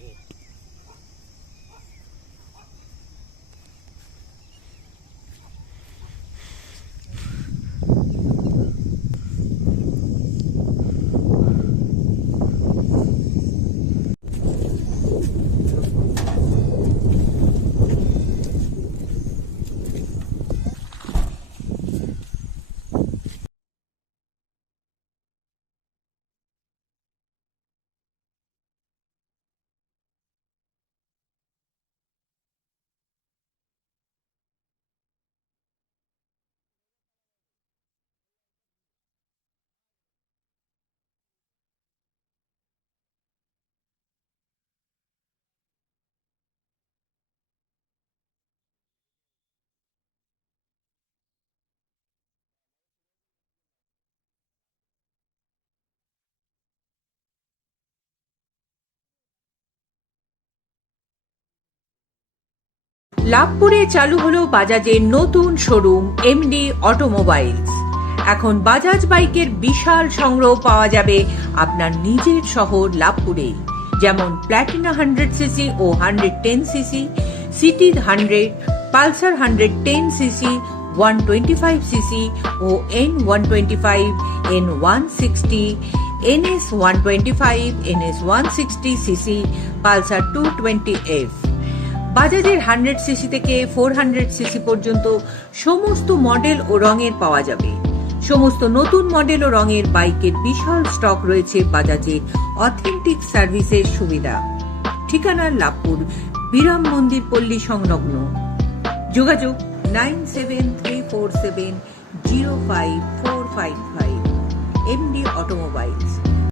Thank. লাভপুরে চালু হলো বাজাজের নতুন শোরুম এমডি অটোমোবাইলস এখন বাজাজ বাইকের বিশাল সংগ্রহ পাওয়া যাবে আপনার নিজের শহর লাভপুরেই যেমন প্ল্যাটিনা হান্ড্রেড সিসি ও hundred ten CC CT hundred Pulsar hundred ten CC one twenty five CC ও N one twenty five N one sixty NS one twenty five NS one sixty CC Pulsar two twenty F বাজাজের hundred CC থেকে four hundred CC পর্যন্ত সমস্ত model ও রঙের পাওয়া যাবে। সমস্ত নতুন model ও রঙের বাইকের বিশাল স্টক রয়েছে বাজাজের অথেন্টিক সার্ভিসের সুবিধা। ঠিকানা লাভপুর, বিরাম মন্দির পল্লী সংলগ্ন। যোগাযোগ nine seven three four seven zero five four five five. MD Automobiles.